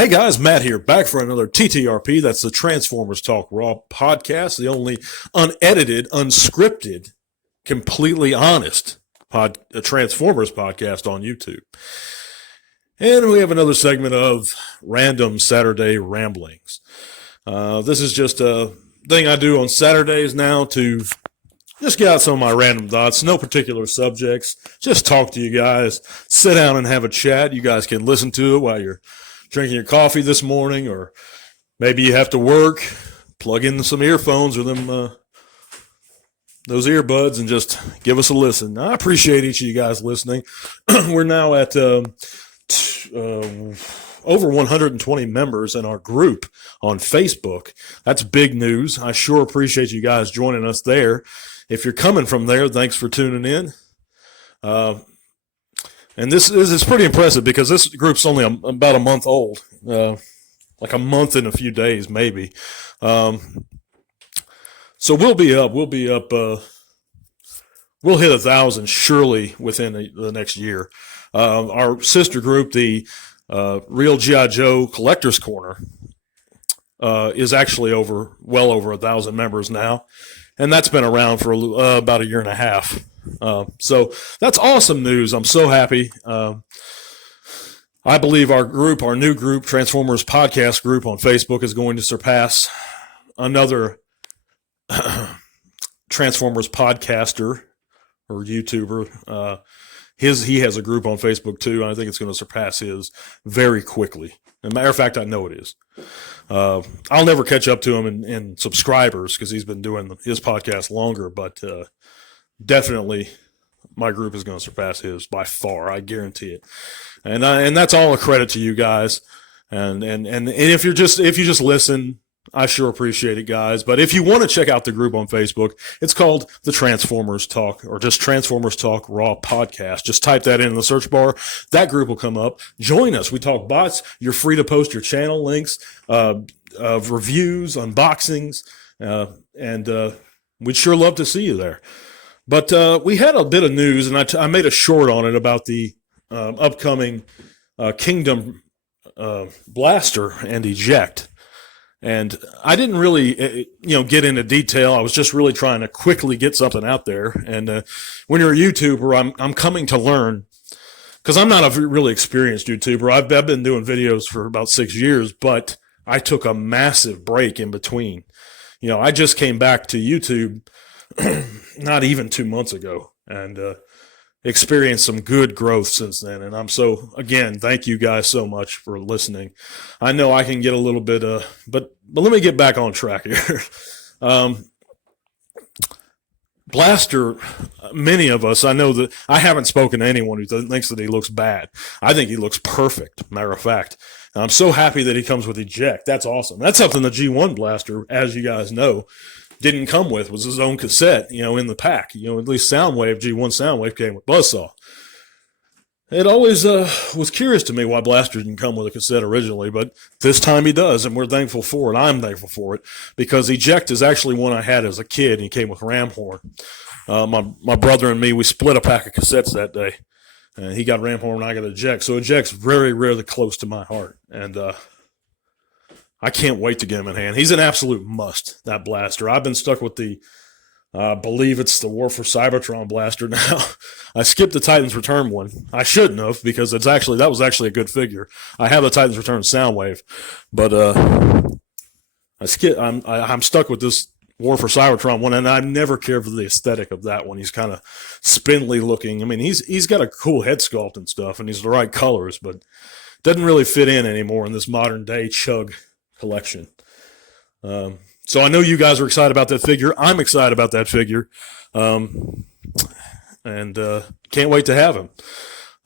Hey guys, Matt here, back for another TTRP. That's the Transformers Talk Raw podcast, the only unedited, unscripted, completely honest Transformers podcast on YouTube. And we have another segment of Random Saturday Ramblings. This is just a thing I do on Saturdays now to just get out some of my random thoughts, no particular subjects, just talk to you guys, sit down and have a chat. You guys can listen to it while you're drinking your coffee this morning, or maybe you have to work, plug in some earphones or those earbuds and just give us a listen. I appreciate each of you guys listening. We're now at over 120 members in our group on Facebook. That's big news. I sure appreciate you guys joining us there. If you're coming from there, thanks for tuning in. And this is pretty impressive because this group's only about a month old, like a month and a few days, maybe. So we'll be up. We'll hit 1,000 surely within the next year. Our sister group, the Real G.I. Joe Collectors Corner, is actually well over 1,000 members now. And that's been around for about a year and a half. So that's awesome news. I'm so happy. I believe our new group, Transformers Podcast Group on Facebook, is going to surpass another Transformers podcaster or YouTuber. He has a group on Facebook too, and I think it's going to surpass his very quickly. As a matter of fact, I know it is. I'll never catch up to him in subscribers because he's been doing his podcast longer, but definitely my group is going to surpass his by far. I guarantee it. And that's all a credit to you guys. And if you just listen, I sure appreciate it, guys. But if you want to check out the group on Facebook, it's called the Transformers Talk, or just Transformers Talk Raw Podcast. Just type that in the search bar. That group will come up. Join us. We talk bots. You're free to post your channel links, reviews, unboxings, and we'd sure love to see you there. But we had a bit of news, and I made a short on it about the upcoming Kingdom Blaster and Eject. And I didn't really, get into detail. I was just really trying to quickly get something out there. And when you're a YouTuber, I'm coming to learn, because I'm not a really experienced YouTuber. I've been doing videos for about 6 years, but I took a massive break in between. I just came back to YouTube not even 2 months ago, and experienced some good growth since then. And again, thank you guys so much for listening. I know I can get a little bit, but let me get back on track here. Blaster, many of us, I know that I haven't spoken to anyone who thinks that he looks bad. I think he looks perfect, matter of fact. And I'm so happy that he comes with Eject. That's awesome. That's something the G1 Blaster, as you guys know, didn't come with, was his own cassette, in the pack. At least Soundwave, G1 Soundwave came with Buzzsaw. It always was curious to me why Blaster didn't come with a cassette originally, but this time he does, and we're thankful for it. I'm thankful for it, because Eject is actually one I had as a kid, and he came with Ram Horn. My brother and me, we split a pack of cassettes that day, and he got Ram Horn and I got Eject. So Eject's very, really close to my heart, and I can't wait to get him in hand. He's an absolute must, that Blaster. I've been stuck with I believe it's the War for Cybertron Blaster now. I skipped the Titans Return one. I shouldn't have, because that was actually a good figure. I have the Titans Return Soundwave, but I'm stuck with this War for Cybertron one, and I've never cared for the aesthetic of that one. He's kind of spindly looking. I mean, he's got a cool head sculpt and stuff, and he's the right colors, but doesn't really fit in anymore in this modern day Chug collection. So I know you guys are excited about that figure. I'm excited about that figure. And can't wait to have him.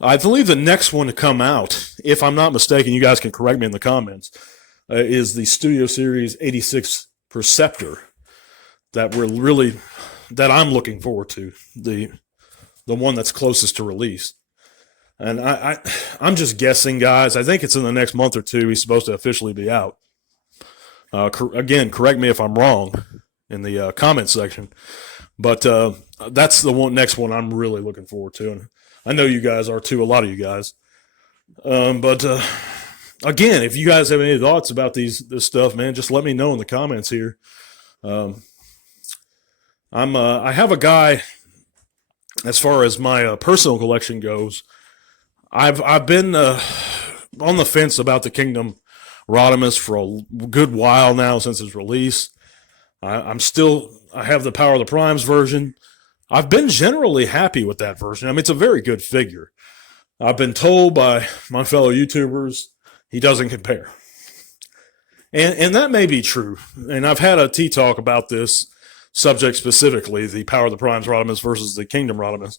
I believe the next one to come out, if I'm not mistaken, you guys can correct me in the comments, is the Studio Series 86 Perceptor that I'm looking forward to. The one that's closest to release. And I'm just guessing, guys. I think it's in the next month or two. He's supposed to officially be out. Again, correct me if I'm wrong in the comment section, but that's the next one I'm really looking forward to, and I know you guys are too, a lot of you guys. But again, if you guys have any thoughts about this stuff, man, just let me know in the comments here. I have a guy, as far as my personal collection goes. I've been on the fence about the Kingdom Rodimus for a good while now since its release. I have the Power of the Primes version. I've been generally happy with that version. I mean, it's a very good figure. I've been told by my fellow YouTubers he doesn't compare. And that may be true. And I've had a T-Talk about this subject specifically, the Power of the Primes Rodimus versus the Kingdom Rodimus,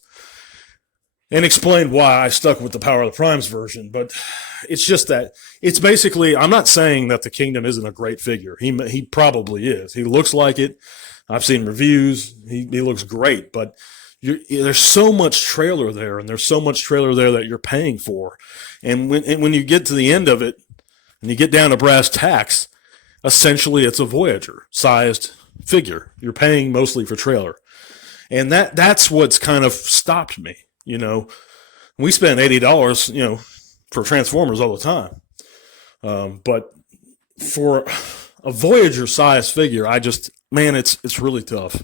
and explained why I stuck with the Power of the Primes version. But it's just that it's basically, I'm not saying that the Kingdom isn't a great figure. He probably is. He looks like it. I've seen reviews. He looks great, but there's so much trailer there, and there's so much trailer there that you're paying for. And when you get to the end of it, and you get down to brass tacks, essentially it's a Voyager-sized figure. You're paying mostly for trailer. And that's what's kind of stopped me. You know, we spend $80, you know, for Transformers all the time. But for a Voyager-sized figure, it's really tough.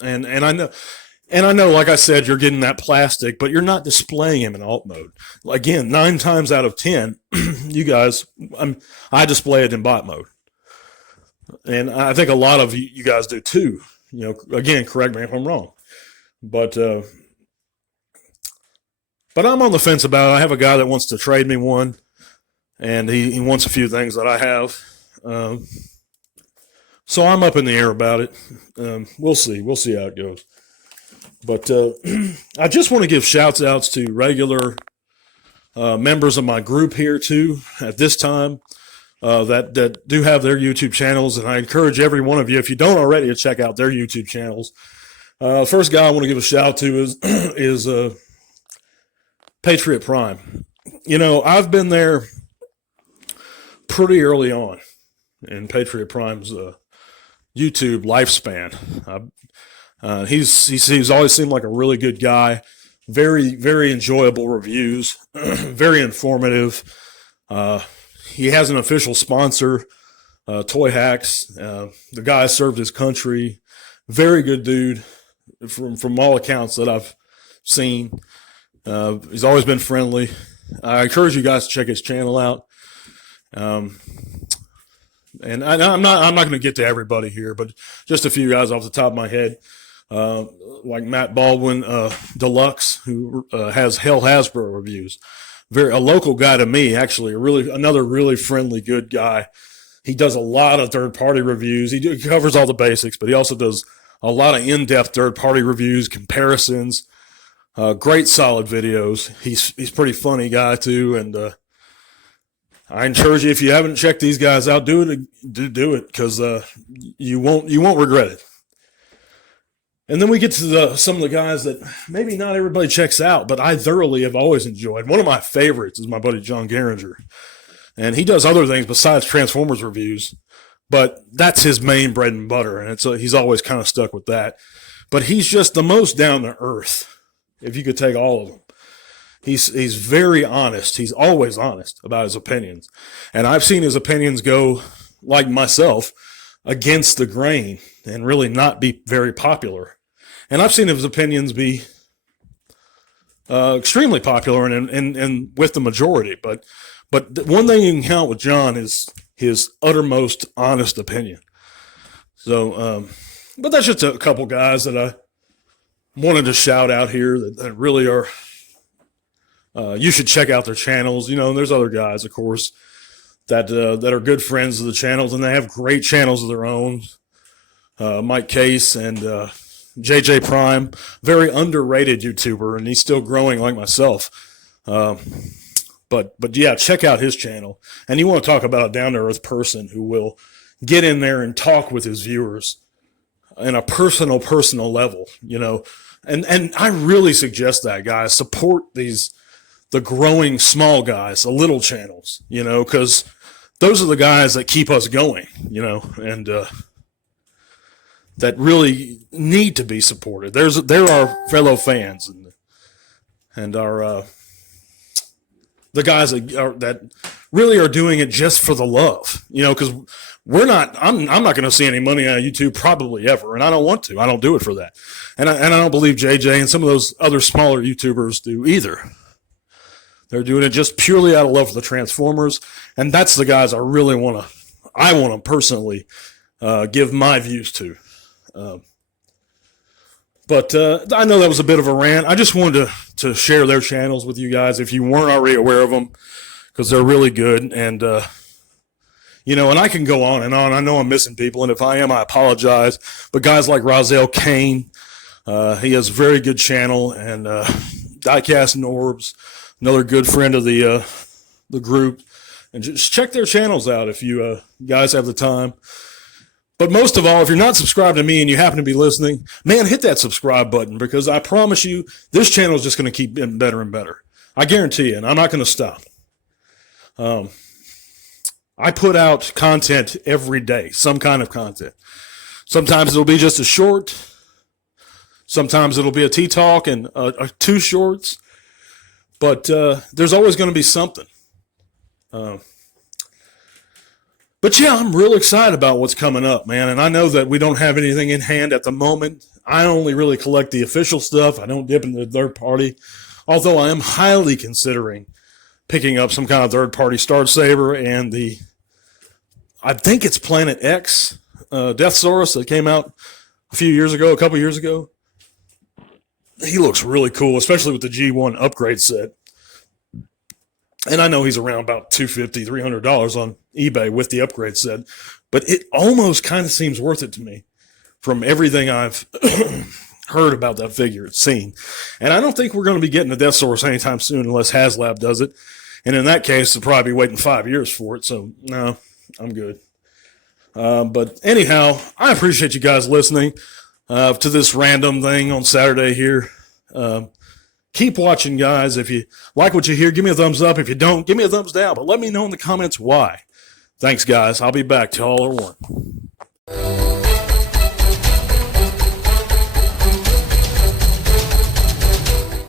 and I know, like I said, you're getting that plastic, but you're not displaying him in alt mode. Again, 9 times out of 10, you guys, I display it in bot mode. And I think a lot of you guys do too. You know, again, correct me if I'm wrong. But I'm on the fence about it. I have a guy that wants to trade me one, and he wants a few things that I have. So I'm up in the air about it. We'll see. We'll see how it goes. But I just want to give shouts outs to regular members of my group here too at this time that do have their YouTube channels, and I encourage every one of you, if you don't already, to check out their YouTube channels. First guy I want to give a shout to is Patriot Prime. You know, I've been there pretty early on in Patriot Prime's YouTube lifespan. He's always seemed like a really good guy. Very, very enjoyable reviews. Very informative. He has an official sponsor, Toy Hacks. The guy served his country. Very good dude from all accounts that I've seen. He's always been friendly. I encourage you guys to check his channel out. And I'm not going to get to everybody here, but just a few guys off the top of my head. Like Matt Baldwin, Deluxe, who has Hell Hasbro reviews. A local guy to me, actually, another really friendly, good guy. He does a lot of third-party reviews. He covers all the basics, but he also does a lot of in-depth third-party reviews, comparisons, great solid videos. He's pretty funny guy too, and I encourage you, if you haven't checked these guys out, do it because you won't regret it. And then we get to some of the guys that maybe not everybody checks out, but I thoroughly have always enjoyed. One of my favorites is my buddy John Garinger. And he does other things besides Transformers reviews, but that's his main bread and butter, and he's always kind of stuck with that. But he's just the most down to earth, if you could take all of them. He's very honest. He's always honest about his opinions. And I've seen his opinions go, like myself, against the grain and really not be very popular. And I've seen his opinions be extremely popular and with the majority. But one thing you can count with John is his uttermost honest opinion. So, but that's just a couple guys that I wanted to shout out here that really are. You should check out their channels. You know, and there's other guys, of course, that are good friends of the channels, and they have great channels of their own. Mike Case and JJ Prime, very underrated YouTuber, and he's still growing like myself. But yeah, check out his channel. And you want to talk about a down-to-earth person who will get in there and talk with his viewers in a personal level, you know. And I really suggest that, guys, support the growing small guys, the little channels, you know, because those are the guys that keep us going, you know, and that really need to be supported. They're our fellow fans and our the guys that really are doing it just for the love, because I'm not going to see any money on YouTube probably ever, and I don't want to. I don't do it for that, and I don't believe JJ and some of those other smaller YouTubers do either. They're doing it just purely out of love for the Transformers, and that's the guys I really want to personally give my views to. But I know that was a bit of a rant. I just wanted to share their channels with you guys if you weren't already aware of them, because they're really good. And, and I can go on and on. I know I'm missing people, and if I am, I apologize. But guys like Razel Kane, he has a very good channel, and Diecast Norbs, another good friend of the group. And just check their channels out if you guys have the time. But most of all, if you're not subscribed to me and you happen to be listening, man, hit that subscribe button, because I promise you this channel is just going to keep getting better and better. I guarantee you, and I'm not going to stop. I put out content every day, some kind of content. Sometimes it'll be just a short. Sometimes it'll be a tea talk and 2 shorts. But there's always going to be something. But yeah, I'm real excited about what's coming up, man. And I know that we don't have anything in hand at the moment. I only really collect the official stuff. I don't dip into the third party. Although I am highly considering picking up some kind of third party Star Saber and I think it's Planet X Deathsaurus that came out a couple years ago. He looks really cool, especially with the G1 upgrade set. And I know he's around about $250, $300 on eBay with the upgrade set, but it almost kind of seems worth it to me from everything I've heard about that figure, seen. And I don't think we're going to be getting a Deathsaurus anytime soon unless HasLab does it. And in that case, they'll probably be waiting 5 years for it. So no, I'm good. But anyhow, I appreciate you guys listening to this random thing on Saturday here. Keep watching, guys. If you like what you hear, give me a thumbs up. If you don't, give me a thumbs down. But let me know in the comments why. Thanks, guys. I'll be back till all are one.